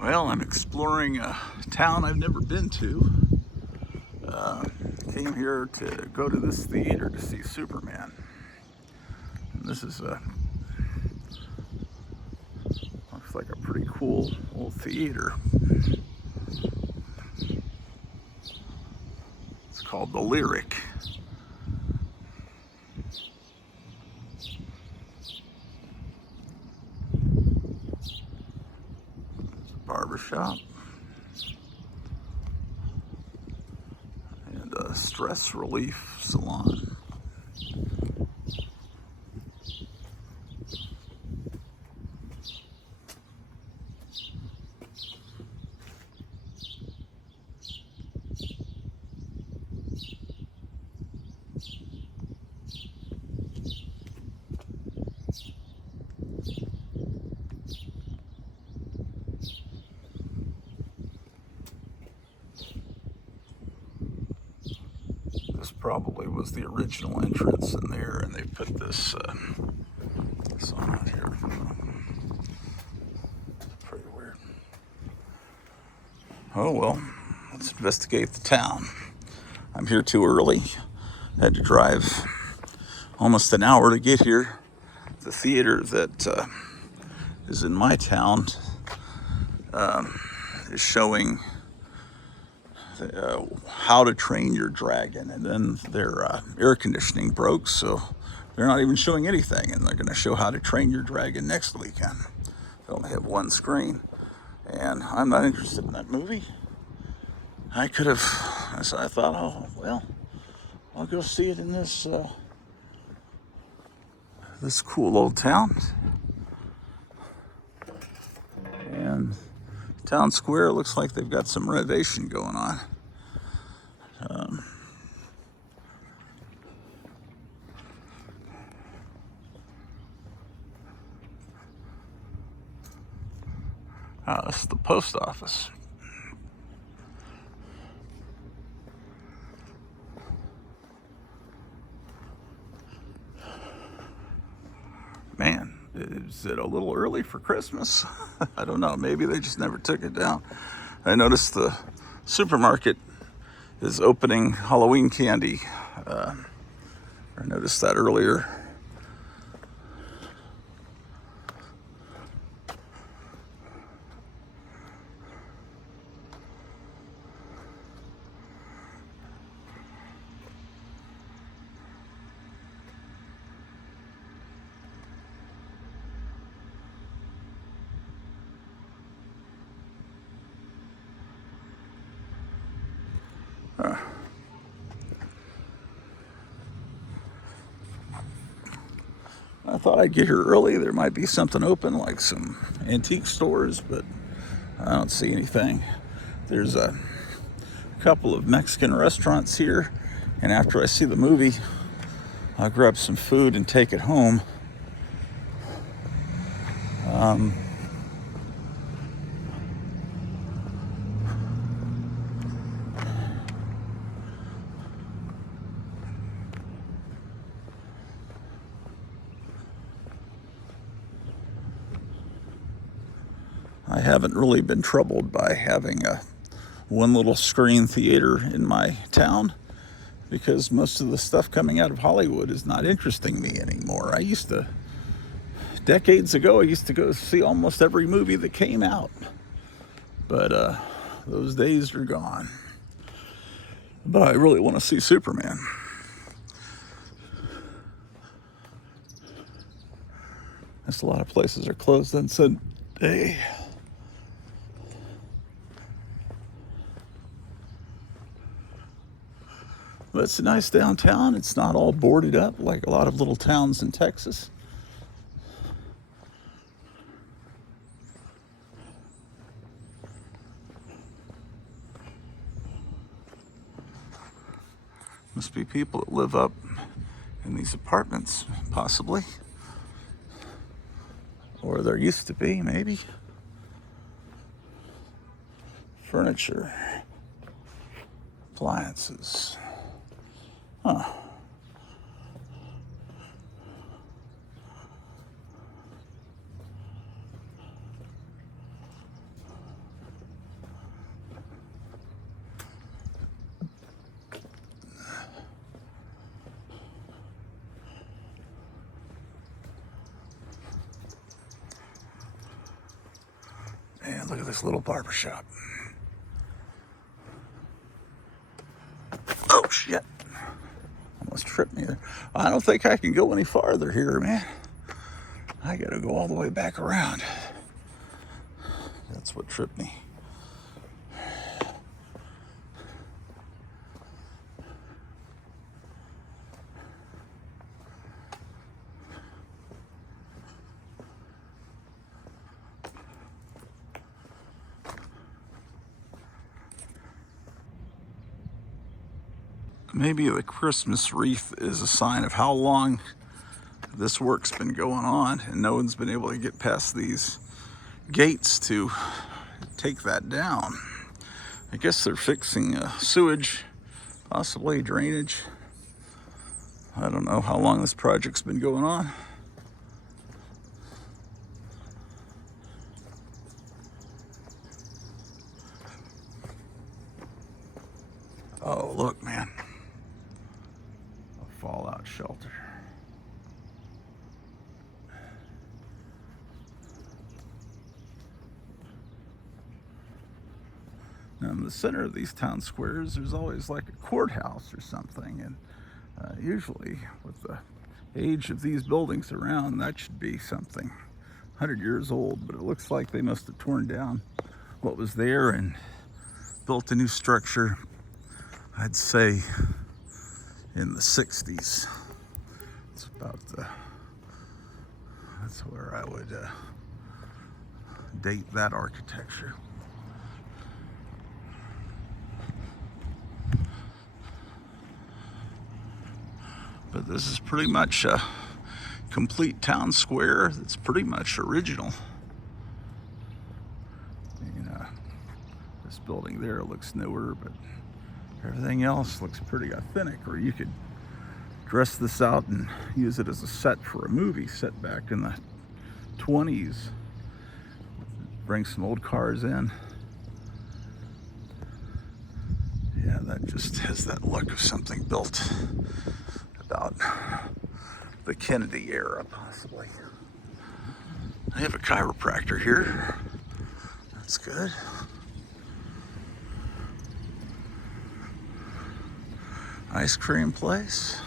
Well, I'm exploring a town I've never been to. Came here to go to this theater to see Superman. And this is looks like a pretty cool old theater. It's called the Lyric. It's a barber shop and a stress relief salon. This probably was the original entrance in there, and they put this on out here. Pretty weird. Oh well, let's investigate the town. I'm here too early. Had to drive almost an hour to get here. The theater that is in my town is showing How to Train Your Dragon, and then their air conditioning broke, so they're not even showing anything, and they're going to show How to Train Your Dragon next weekend. They only have one screen, and I'm not interested in that movie. I could have, so I thought, oh well, I'll go see it in this this cool old town. And town square looks like they've got some renovation going on. This is the post office. Man, is it a little early for Christmas? I don't know. Maybe they just never took it down. I noticed the supermarket is opening Halloween candy. I noticed that earlier. I thought I'd get here early. There might be something open, like some antique stores, but I don't see anything. There's a couple of Mexican restaurants here, and after I see the movie, I'll grab some food and take it home. I haven't really been troubled by having a one little screen theater in my town, because most of the stuff coming out of Hollywood is not interesting me anymore. Decades ago, I used to go see almost every movie that came out, but those days are gone. But I really want to see Superman. There's a lot of places are closed on Sunday. But it's a nice downtown. It's not all boarded up like a lot of little towns in Texas. Must be people that live up in these apartments, possibly. Or there used to be, maybe. Furniture. Appliances. Huh. And look at this little barber shop. Oh, shit. Almost tripped me there. I don't think I can go any farther here, man. I gotta go all the way back around. That's what tripped me. Maybe the Christmas wreath is a sign of how long this work's been going on, and no one's been able to get past these gates to take that down. I guess they're fixing sewage, possibly drainage. I don't know how long this project's been going on. Oh, look, man. A fallout shelter. Now, in the center of these town squares, there's always like a courthouse or something. And usually, with the age of these buildings around, that should be something 100 years old. But it looks like they must have torn down what was there and built a new structure, I'd say, in the 60s. It's about that's where I would date that architecture. But this is pretty much a complete town square that's pretty much original. You know, this building there looks newer, but everything else looks pretty authentic. Or you could dress this out and use it as a set for a movie set back in the 20s. Bring some old cars in. Yeah, that just has that look of something built about the Kennedy era, possibly. I have a chiropractor here. That's good. Ice cream place.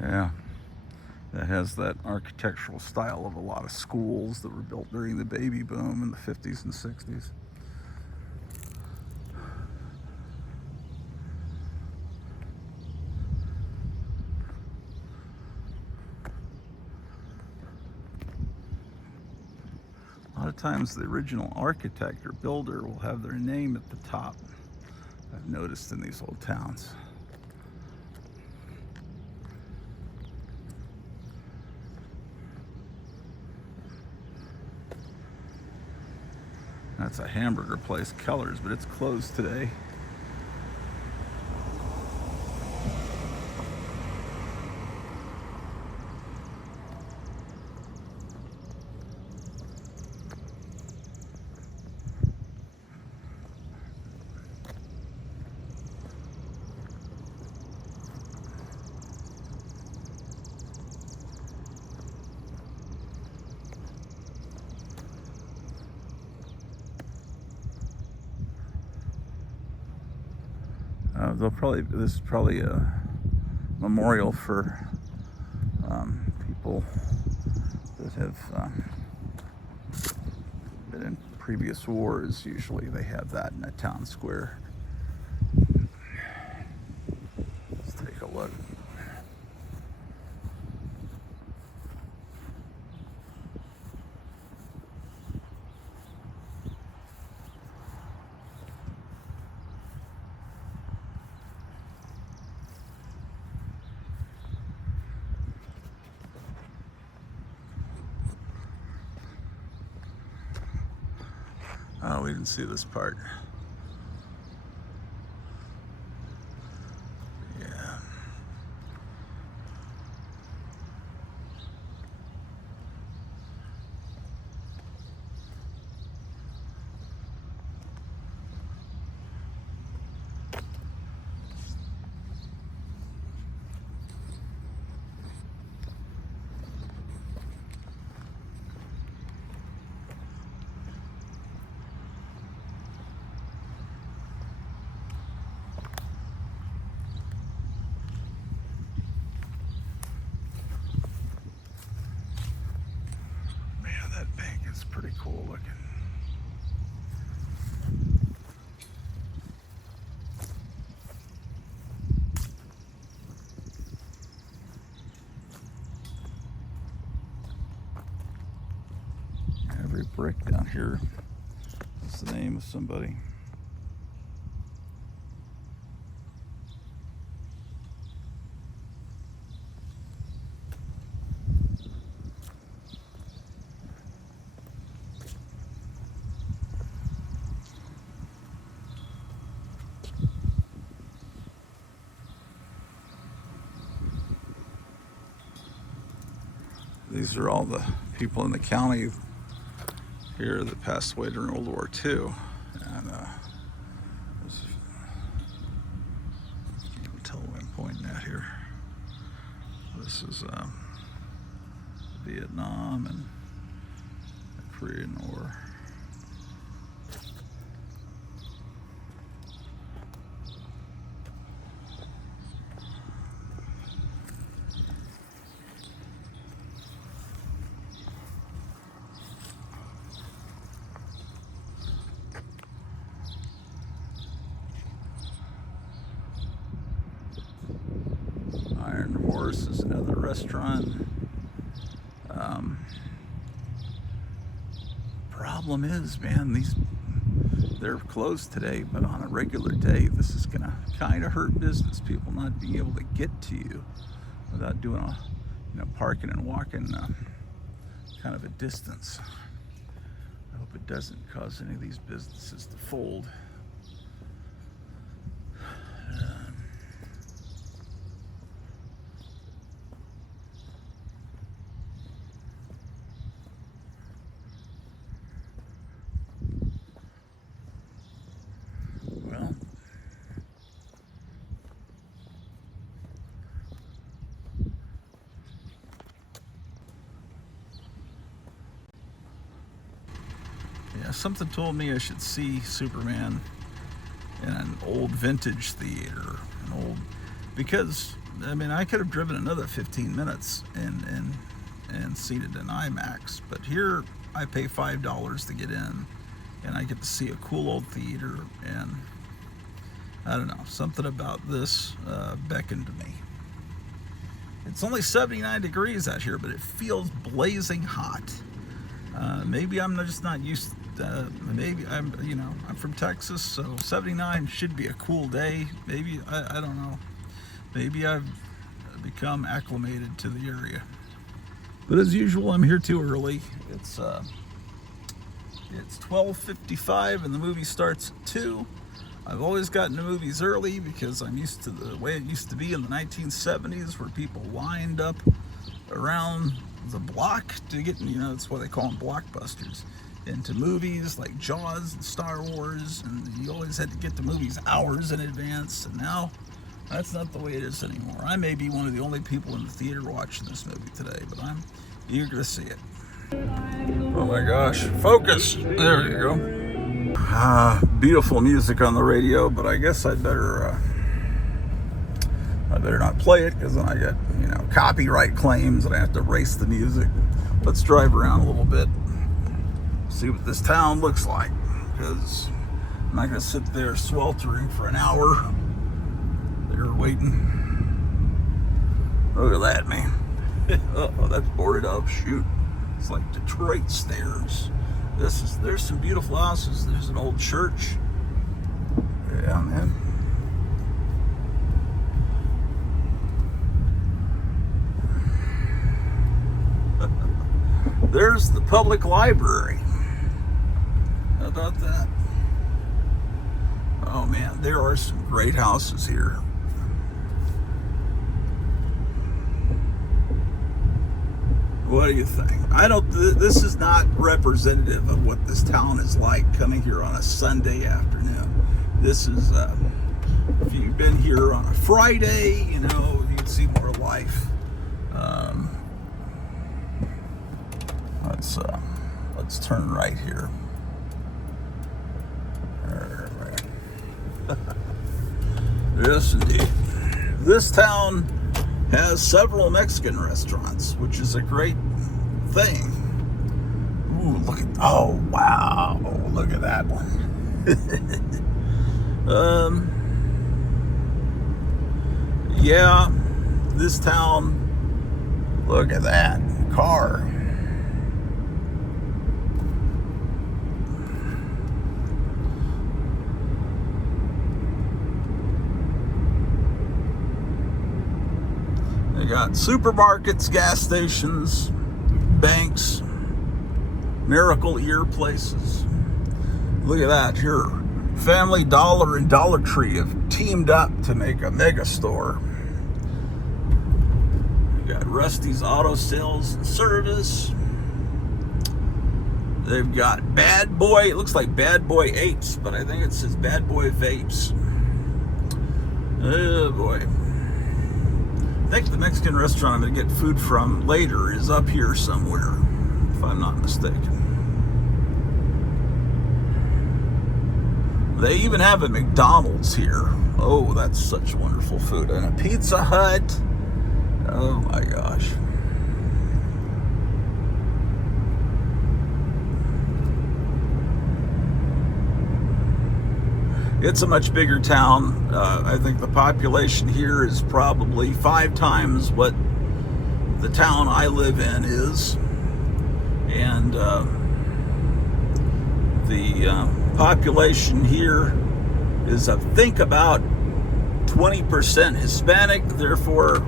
Yeah, that has that architectural style of a lot of schools that were built during the baby boom in the 50s and 60s. A lot of times the original architect or builder will have their name at the top. I've noticed in these old towns. That's a hamburger place, Keller's, but it's closed today. This is probably a memorial for people that have been in previous wars. Usually they have that in a town square. Let's take a look. Oh, we didn't see this part. Yeah. Man, that bank is pretty cool looking. Every brick down here is the name of somebody. These are all the people in the county here that passed away during World War II. And there's, you can tell what I'm pointing at here. This is Vietnam and the Korean War. Iron Horse is another restaurant. Problem is, man, they're closed today, but on a regular day, this is gonna kind of hurt business. People not being able to get to you without doing a, parking and walking kind of a distance. I hope it doesn't cause any of these businesses to fold. Well, yeah, something told me I should see Superman in an old vintage theater, because I mean I could have driven another 15 minutes and seen it in IMAX, but here I pay $5 to get in, and I get to see a cool old theater, and I don't know, something about this beckoned to me. It's only 79 degrees out here, but it feels blazing hot. Maybe I'm just not used. Maybe I'm from Texas, so 79 should be a cool day. Maybe I don't know. Maybe I've become acclimated to the area. But as usual, I'm here too early. It's 12:55 and the movie starts at 2. I've always gotten to movies early because I'm used to the way it used to be in the 1970s, where people lined up around the block to get, that's why they call them blockbusters, into movies like Jaws and Star Wars, and you always had to get to movies hours in advance, and now that's not the way it is anymore. I may be one of the only people in the theater watching this movie today, but I'm eager to see it. Oh my gosh, focus! There you go. Beautiful music on the radio, but I guess I'd better I better not play it because then I get, copyright claims and I have to erase the music. Let's drive around a little bit, see what this town looks like, because I'm not going to sit there sweltering for an hour. They're waiting. Look at that, man. Oh, that's boarded up. Shoot. It's like Detroit stairs. There's some beautiful houses. There's an old church. Yeah, man. There's the public library. How about that? Oh man, there are some great houses here. What do you think? This is not representative of what this town is like coming here on a Sunday afternoon. This is, if you've been here on a Friday, you'd see more life. Let's turn right here. Yes, indeed. This town has several Mexican restaurants, which is a great thing. Ooh, oh wow, look at that one. Yeah, this town, look at that car. They got supermarkets, gas stations, banks, Miracle Ear places. Look at that here. Family Dollar and Dollar Tree have teamed up to make a mega store. You got Rusty's Auto Sales and Service. They've got Bad Boy. It looks like Bad Boy Apes, but I think it says Bad Boy Vapes. Oh boy. I think the Mexican restaurant I'm going to get food from later is up here somewhere, if I'm not mistaken. They even have a McDonald's here. Oh, that's such wonderful food. And a Pizza Hut. Oh my gosh. It's a much bigger town. I think the population here is probably 5 times what the town I live in is. And the population here is, I think, about 20% Hispanic. Therefore,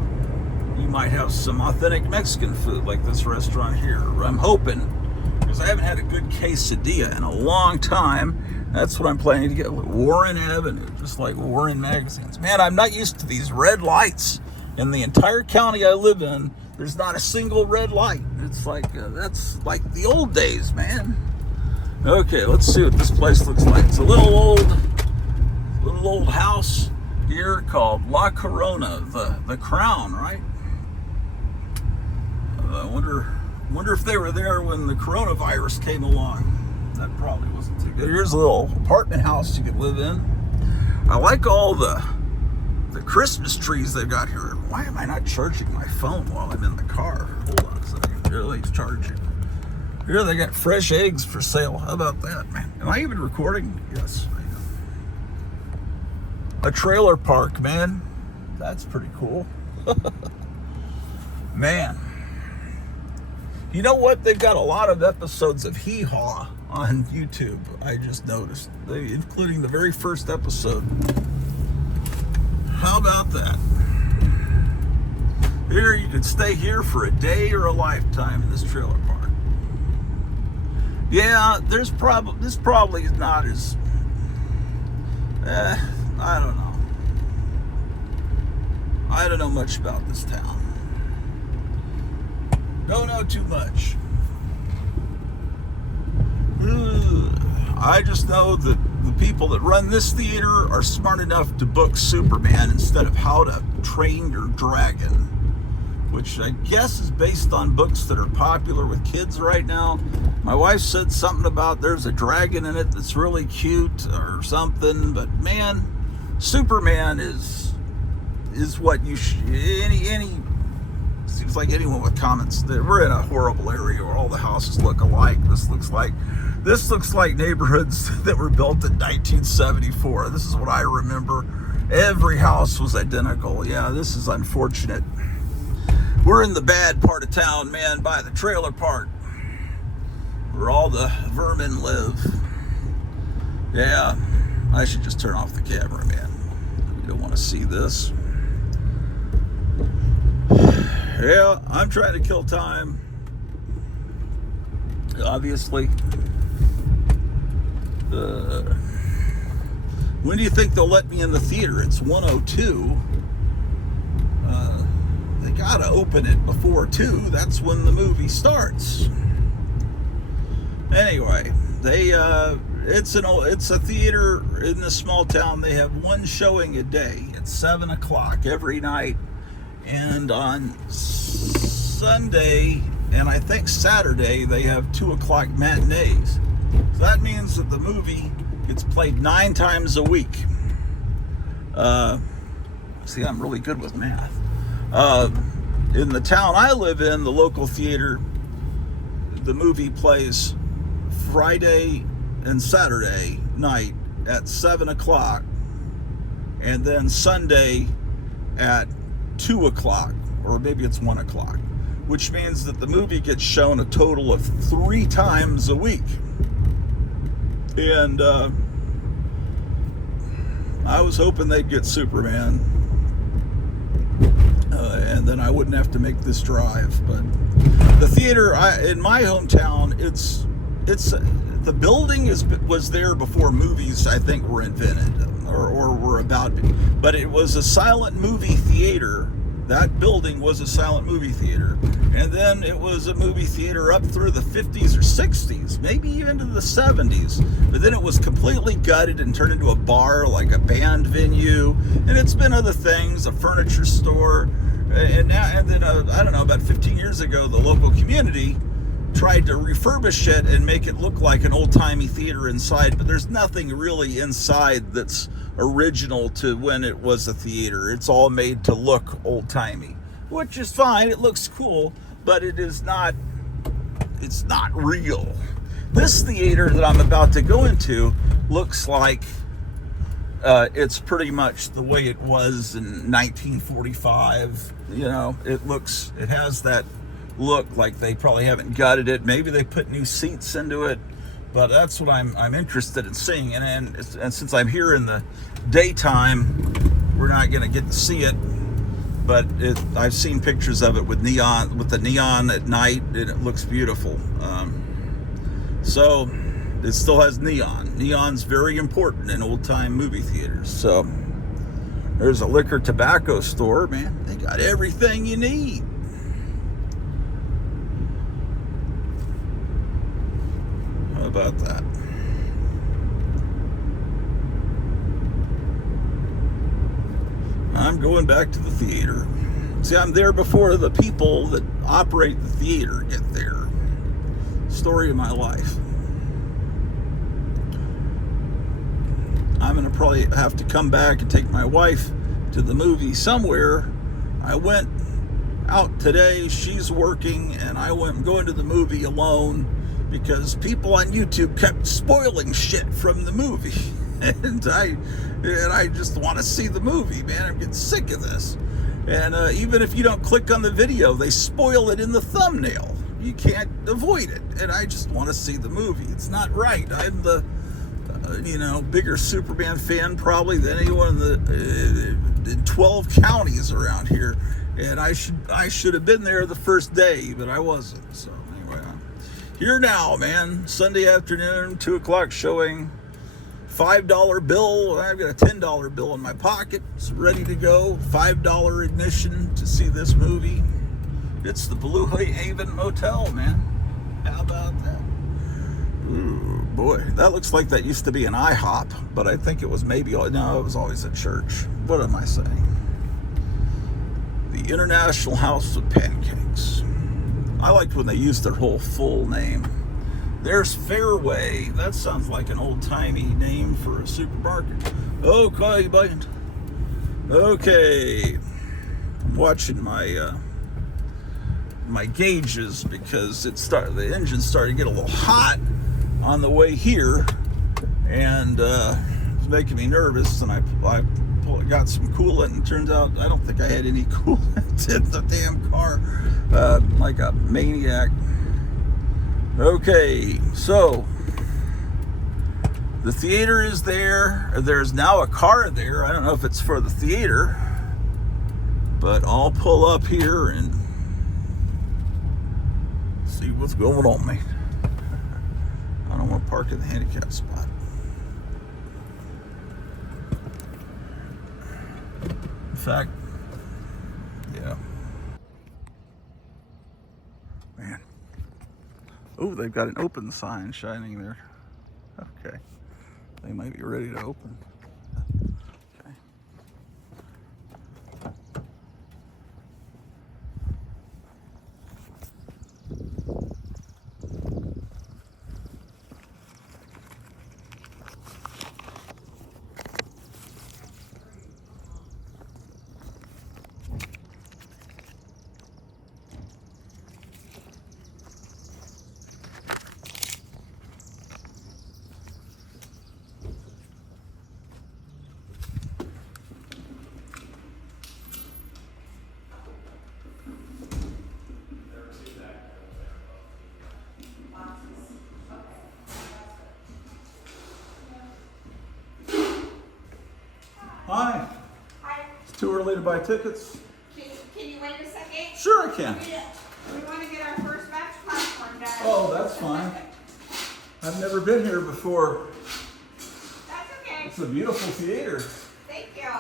you might have some authentic Mexican food like this restaurant here. I'm hoping, because I haven't had a good quesadilla in a long time. That's what I'm planning to get. Warren Avenue, just like Warren magazines. Man, I'm not used to these red lights. In the entire county I live in, there's not a single red light. It's like, that's like the old days, man. Okay, let's see what this place looks like. It's a little old house here called La Corona, the Crown, right? I wonder if they were there when the coronavirus came along. That probably wasn't too good. Here's a little apartment house you could live in. I like all the Christmas trees they've got here. Why am I not charging my phone while I'm in the car? Hold on a second. Here, it's charging. Here they got fresh eggs for sale. How about that, man? Am I even recording? Yes, I am. A trailer park, man. That's pretty cool. Man. You know what? They've got a lot of episodes of Hee Haw on YouTube, I just noticed, including the very first episode. How about that? Here, you could stay here for a day or a lifetime in this trailer park. Yeah, this probably is not as, I don't know. I don't know much about this town. Don't know too much. I just know that the people that run this theater are smart enough to book Superman instead of How to Train Your Dragon, which I guess is based on books that are popular with kids right now. My wife said something about there's a dragon in it that's really cute or something, but man, Superman is is what you any seems like anyone with comments that we're in a horrible area where all the houses look alike. This looks like neighborhoods that were built in 1974. This is what I remember. Every house was identical. Yeah, this is unfortunate. We're in the bad part of town, man, by the trailer park where all the vermin live. Yeah, I should just turn off the camera, man. You don't want to see this. Yeah, I'm trying to kill time. Obviously. When do you think they'll let me in the theater? It's 1:02. They gotta open it before 2. That's when the movie starts. Anyway, it's a theater in this small town. They have one showing a day at 7 o'clock every night. And on Sunday and I think Saturday, they have 2 o'clock matinees. So that means that the movie gets played 9 times a week. See, I'm really good with math. In the town I live in, the local theater, the movie plays Friday and Saturday night at 7 o'clock, and then Sunday at 2 o'clock, or maybe it's 1 o'clock, which means that the movie gets shown a total of 3 times a week. And I was hoping they'd get Superman, and then I wouldn't have to make this drive. But the theater in my hometown, it's the building was there before movies, I think, were invented or were about to be. But it was a silent movie theater. That building was a silent movie theater. And then it was a movie theater up through the 50s or 60s, maybe even to the 70s. But then it was completely gutted and turned into a bar, like a band venue. And it's been other things, a furniture store. And then I don't know, about 15 years ago, the local community tried to refurbish it and make it look like an old-timey theater inside, but there's nothing really inside that's original to when it was a theater. It's all made to look old-timey, which is fine. It looks cool, but it's not real. This theater that I'm about to go into looks like it's pretty much the way it was in 1945. You know, it has that look like they probably haven't gutted it. Maybe they put new seats into it, but that's what I'm interested in seeing. And since I'm here in the daytime, we're not going to get to see it. But I've seen pictures of it with the neon at night, and it looks beautiful. So it still has neon. Neon's very important in old-time movie theaters. So there's a liquor tobacco store, man. They got everything you need. How about that? I'm going back to the theater. See, I'm there before the people that operate the theater get there. Story of my life. I'm going to probably have to come back and take my wife to the movie somewhere. I went out today. She's working, and I'm going to the movie alone because people on YouTube kept spoiling shit from the movie. And I just want to see the movie, man. I'm getting sick of this. And even if you don't click on the video, they spoil it in the thumbnail. You can't avoid it. And I just want to see the movie. It's not right. I'm the bigger Superman fan probably than anyone in the 12 counties around here. And I should have been there the first day, but I wasn't. So anyway, I'm here now, man. Sunday afternoon, 2 o'clock showing. $5 bill. I've got a $10 bill in my pocket. It's ready to go. $5 admission to see this movie. It's the Blue Haven Motel, man. How about that? Ooh, boy, that looks like that used to be an IHOP, but I think it was it was always a church. What am I saying? The International House of Pancakes. I liked when they used their whole full name. There's Fairway. That sounds like an old-timey name for a supermarket. Okay, bye. Okay, I'm watching my my gauges because the engine started to get a little hot on the way here, and it's making me nervous. And I got some coolant, and it turns out I don't think I had any coolant in the damn car, like a maniac. Okay, so the theater is there. There's now a car there. I don't know if it's for the theater, but I'll pull up here and see what's going on, mate. I don't want to park in the handicap spot. In fact, yeah. Man. Oh, they've got an open sign shining there. Okay. They might be ready to open. Okay. Hi. Hi. It's too early to buy tickets. Can you wait a second? Sure, I can. We want to get our first batch popcorn done. Oh, that's fine. I've never been here before. That's okay. It's a beautiful theater. Thank you.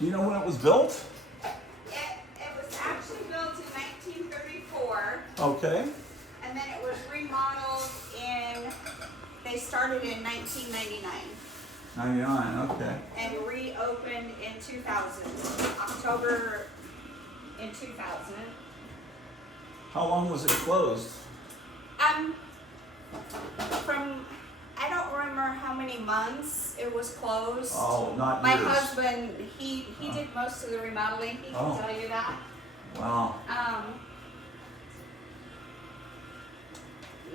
Do you know when it was built? It was actually built in 1934, Okay. and then it was remodeled they started in 1999 99, okay. and reopened in 2000, October in 2000. How long was it closed? I don't remember how many months it was closed. Oh, not My years. husband, he did most of the remodeling. He can tell you that. Wow.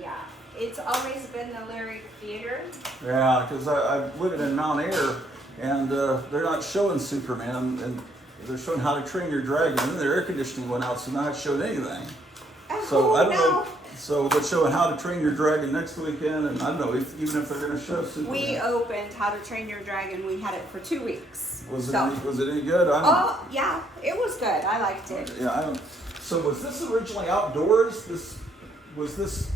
Yeah, it's always been the Lyric Theater. Yeah, because I'm living in Mount Air, and they're not showing Superman, and they're showing How to Train Your Dragon, and then their air conditioning went out, so not showing anything. So I don't know. So they're showing How to Train Your Dragon next weekend, and I don't know even if they're going to show Superman. We opened How to Train Your Dragon. We had it for 2 weeks. Was it any good? Oh yeah, it was good. I liked it. Yeah, I don't. So was this originally outdoors? Was this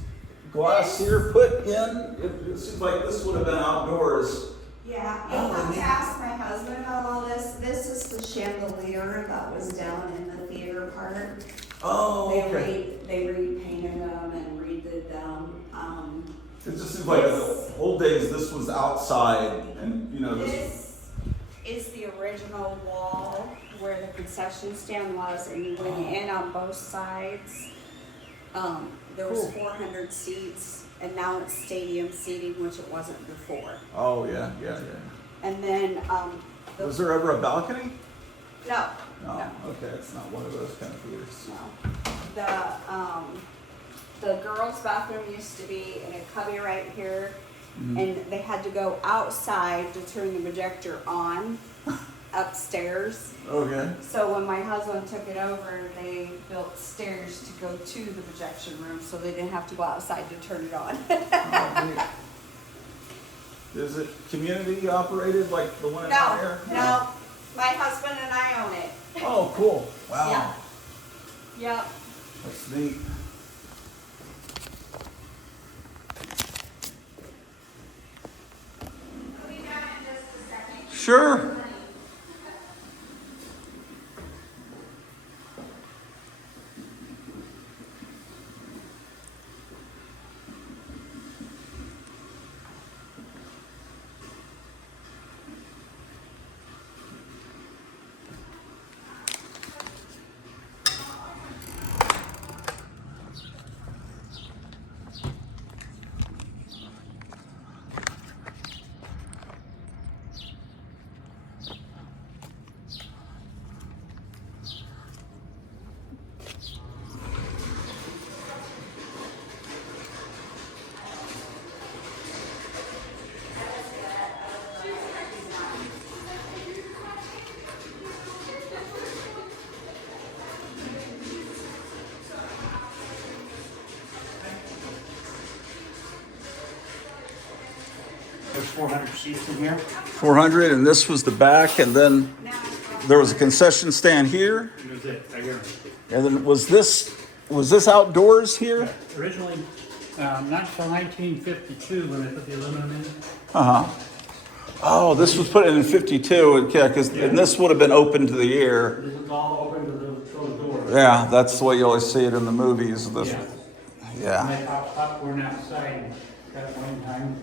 glass here put in? It seems like this would have been outdoors. Yeah, you'll have to ask my husband about all this. This is the chandelier that was down in the theater part. Oh, okay. They repainted them and redid them. It just seems like in the old days this was outside, and This is the original wall where the concession stand was, and you went in on both sides. There was 400 seats, and now it's stadium seating, which it wasn't before. Oh yeah. And then Was there ever a balcony? No. Okay, it's not one of those kind of theaters. No. The girls' bathroom used to be in a cubby right here, and they had to go outside to turn the projector on upstairs. Okay. So when my husband took it over, they built stairs to go to the projection room, so they didn't have to go outside to turn it on. Is it community operated like the one in here? No. My husband and I own it. Oh, cool. Wow. Yeah. Yep. That's neat. I'll be down in just a second. Sure. There's 400 seats in here. 400, and this was the back, and then there was a concession stand here. There's it, right here. And then was this outdoors here? Yeah, originally, not until 1952 when they put the aluminum in. Oh, this was put in 52, yeah, and this would have been open to the air. This is all open to those doors. Yeah, that's the way you always see it in the movies. This, Yeah. yeah. And they pop popcorn outside at one time.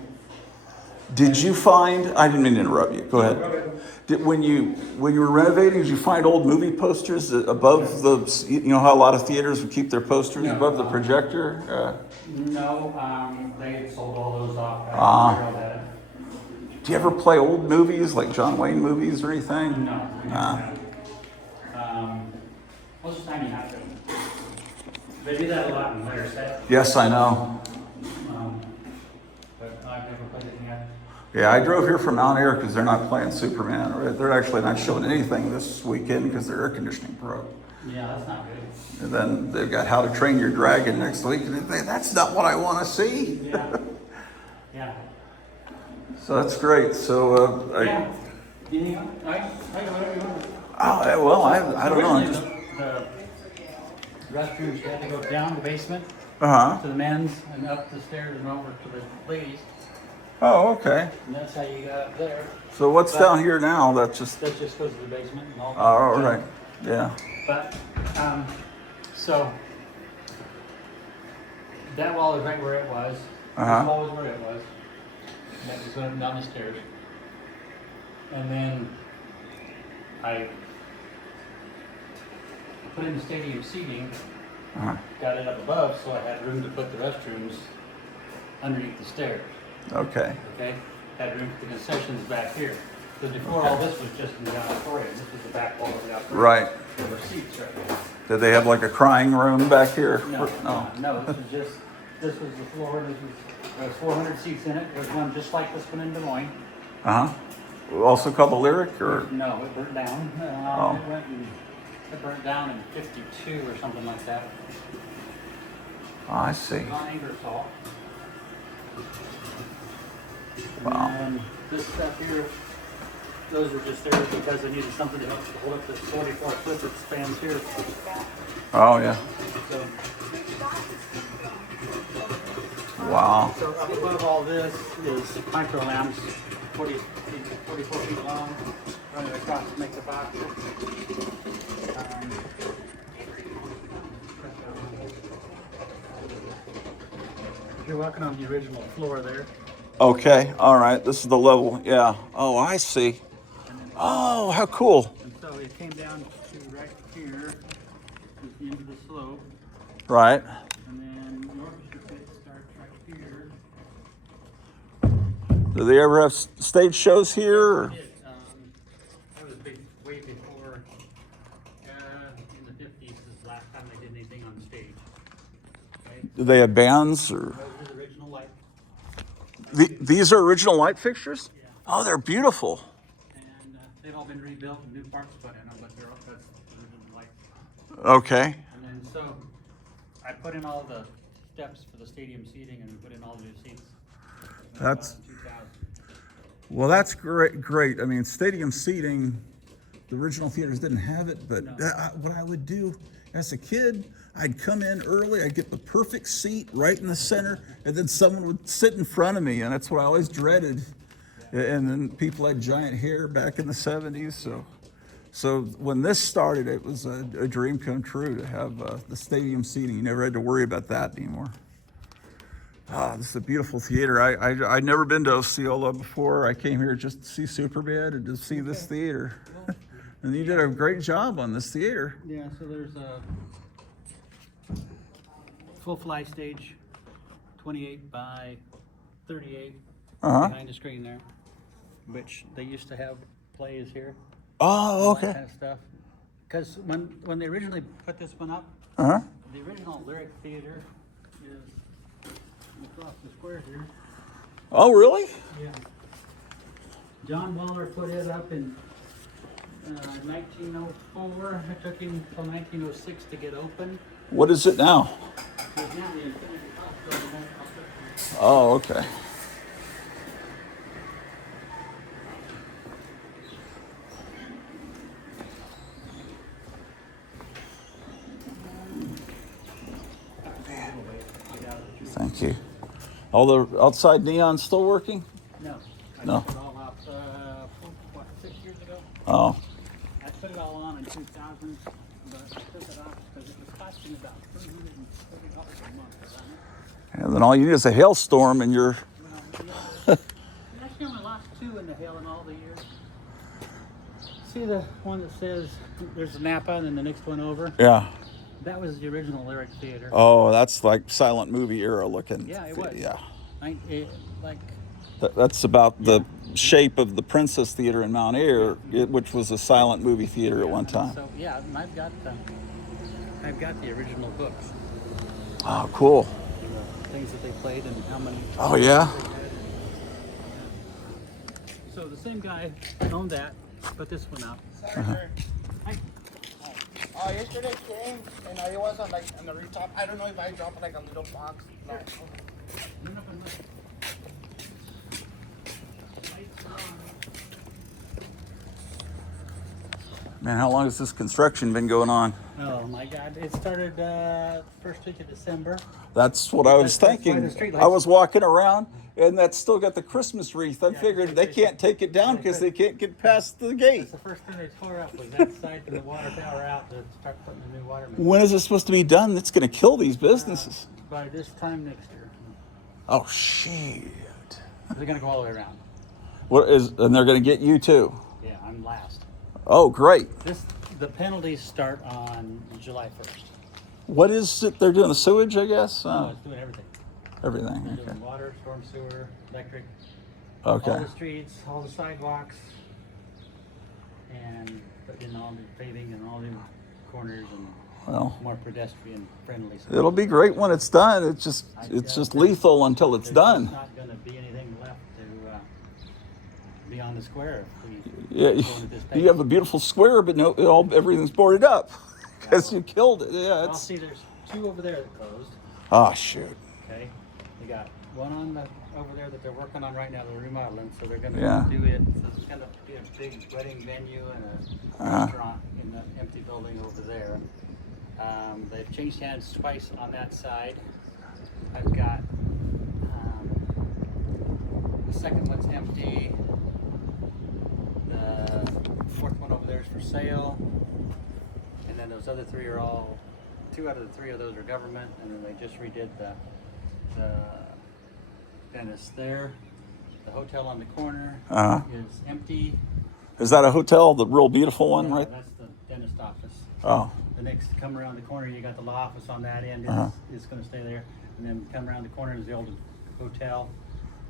Did you find? I didn't mean to interrupt you. Go ahead. When you were renovating, did you find old movie posters above the? You know how a lot of theaters would keep their posters above the projector. No, they had sold all those off. Do you ever play old movies like John Wayne movies or anything? No. Most of the time you have to. They do that a lot in later set. Yes, I know. But I've never played it yet. Yeah, I drove here from Mount Air because they're not playing Superman. Or they're actually not showing anything this weekend because their air conditioning broke. Yeah, that's not good. And then they've got How to Train Your Dragon next week, and that's not what I want to see. Yeah. Yeah. So that's great. So Yeah. You need, I whatever you want. oh well, I don't know. I just The restrooms had to go down the basement uh-huh. to the men's and up the stairs and over to the ladies. Oh, okay. And that's how you got up there. So what's down here now? That's just That just goes to the basement and all. all right. Yeah. But, so, that wall is right where it was. Uh-huh. This wall was where it was. And that just went down the stairs. And then I put in the stadium seating, Uh-huh. got it up above, so I had room to put the restrooms underneath the stairs. Okay. Okay? Had room for the concessions back here. Because before all this was just in the auditorium. This was the back wall of the auditorium. Right. There were seats right there. Did they have like a crying room back here? No, this was the floor. There was 400 seats in it. There's one just like this one in Des Moines. Uh-huh. Also called the Lyric, or? No, it burnt down. Oh. It burnt down in 52 or something like that. Oh, I see. On Ingersoll. Wow. And this stuff here, those were just there because I needed something to help hold up this 44-foot that spans here. Oh, yeah. So, Wow. so up above all this is micro lamps, 44 feet long, running across to make the box. You're walking on the original floor there. Okay. All right. This is the level. Yeah. Oh, I see. Oh, how cool. And so it came down to right here, is the end of the slope, Right. and then the orchestra pit starts right here. Do they ever have stage shows here? Or? That was big, way before, in the 50s is the last time they did anything on stage. Right? Do they have bands or? Those are the original light. These are original light fixtures? Yeah. Oh, they're beautiful. And they've all been rebuilt and new parts put in them, but they're all, that's the original light. Okay. And then so, I put in all the steps for the stadium seating and put in all the new seats. That's- In 2000. Well, that's great. Great. I mean, stadium seating, the original theaters didn't have it, but No. what I would do as a kid, I'd come in early, I'd get the perfect seat right in the center, and then someone would sit in front of me, and that's what I always dreaded. And then people had giant hair back in the 70s, so when this started, it was a dream come true to have the stadium seating. You never had to worry about that anymore. This is a beautiful theater. I'd never been to Osceola before. I came here just to see Superbad and to see this theater. And you did a great job on this theater. Yeah, so there's a full fly stage, 28 by 38 Uh-huh. behind the screen there, which they used to have plays here. Oh, All that okay. kind of stuff. Because when they originally put this one up, Uh-huh. the original Lyric Theater is across the square here. Oh, really? Yeah. John Waller put it up in 1904. It took him till 1906 to get open. What is it now? Because now the Infinity Hospital. Oh, okay. Thank you. All the outside neons still working? No. I No. took it all off, 6 years ago? Oh, I put it all on in 2000, but I took it off because it was costing about $330 a month. and then all you need is a hailstorm and you're, Well, yeah. We actually only lost 2 in the hail in all the years. See the one that says there's a Napa and then the next one over? yeah. That was the original Lyric Theater. Oh, that's like silent movie era looking. Yeah, it was. Yeah. Like, That's about the shape of the Princess Theater in Mount Air, which was a silent movie theater at one time. So yeah, and I've got the original books, Oh, cool. the things that they played and how many. Oh, yeah? they had. So the same guy owned that, put this one out. Sorry, sir. Yesterday came and I was on the rooftop. I don't know if I dropped like a little box. Like, Man, how long has this construction been going on? Oh my God! It started first week of December. That's what I was That's why thinking. the street I lights- was walking around, and that's still got the Christmas wreath. I figured they can't take it down because they can't get past the gate. That's the first thing they tore up was that side from the water tower out to start putting the new water main. When is it supposed to be done? It's going to kill these businesses. By this time next year, Oh, shit. they're gonna go all the way around. And they're going to get you too. Yeah, I'm last. Oh, great. The penalties start on July 1st. What is it? They're doing the sewage, I guess? No, it's doing everything. Everything. They're Okay. doing water, storm sewer, electric, Okay. all the streets, all the sidewalks, and putting in all new paving and all new corners and Well, more pedestrian friendly. it'll be great when it's done. It's just lethal until it's There's done. just not going to be anything left to be on the square if we Yeah, go into this you have a beautiful square, but everything's boarded up because you killed it. Yeah, I'll it's. see there's 2 over there that closed. Oh, shoot. Okay, they got one over there that they're working on right now. They're remodeling, so they're going to Yeah. do it. So it's going to be a big wedding venue and a restaurant in the empty building over there. They've changed hands twice on that side. I've got the second one's empty. The fourth one over there is for sale, and then those other 3 are all. 2 out of the 3 of those are government, and then they just redid the dentist there. The hotel on the corner is empty. Is that a hotel, the real beautiful one, Yeah, right? that's the dentist office. Oh, The next, come around the corner, you got the law office on that end. It's going to stay there, and then come around the corner is the old hotel,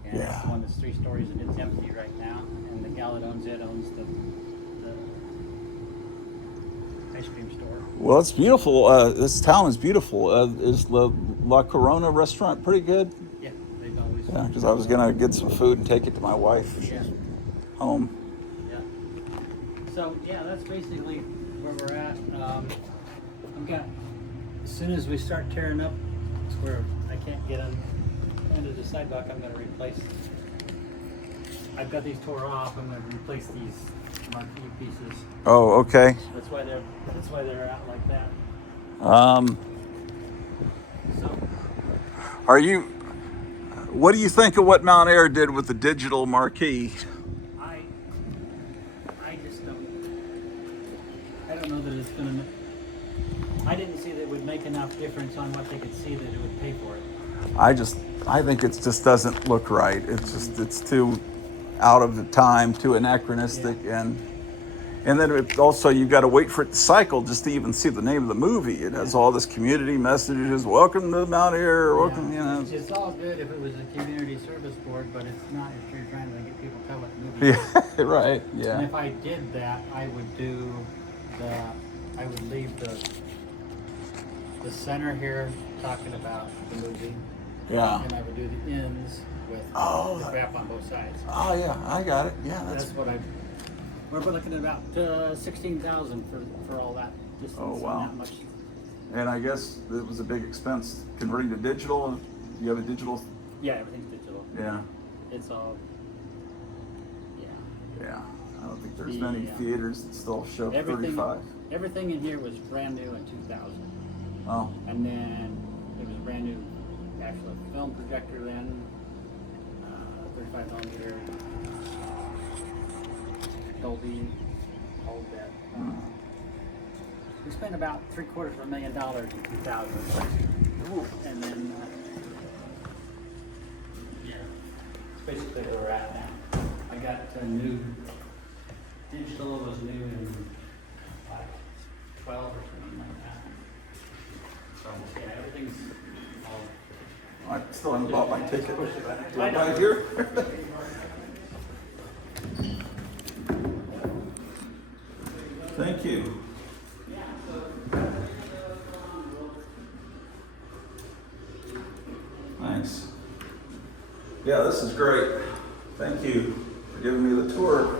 and that's Yeah. the one that's 3 stories and it's empty right now. And the gal that owns it owns the ice cream store. well, it's beautiful. This town is beautiful. Is the La Corona restaurant pretty good? Yeah, they've always. Yeah, because I was gonna get some food and take it to my wife. She's Yeah. home. Yeah. So yeah, that's basically where we're at. I've got, as soon as we start tearing up where I can't get on into the sidewalk, I'm going to replace. I've got these tore off. I'm going to replace these marquee pieces. Oh, okay. That's why they're out like that. So What do you think of what Mount Air did with the digital marquee? I just don't. I don't know that it's going to. I didn't see that it would make enough difference on what they could see that it would pay for it. I think it just doesn't look right. It's too out of the time, too anachronistic, and then also you got to wait for it to cycle just to even see the name of the movie. It has all this community messages. Welcome to Mount Air. Welcome, you know. It's all good if it was a community service board, but it's not if you're trying to get people to tell what the movie is. Yeah, right. And Yeah. if I did that, I would leave the center here talking about the movie, Yeah. and I would do the ends with Oh, the crap on both sides. Oh yeah, I got it. Yeah, That's what we're looking at about 16,000 for all that. Just Oh, wow. That much. And I guess it was a big expense converting to digital. You have a digital. Yeah, everything's digital. Yeah. It's all. Yeah. Yeah. I don't think there's many Yeah. theaters that still show 35. Everything in here was brand new in 2000, Oh. and then it was brand new actual film projector then, 35 millimeter, Dolby, whole bit. We spent about $750,000 in 2000. And then, yeah, it's basically where we're at now. I got a new, digital was new in like 12 or something like that. So, yeah, everything's all. I still haven't bought my ticket. Do I I buy know. it here? Thank you. Thanks. Yeah, this is great. Thank you for giving me the tour.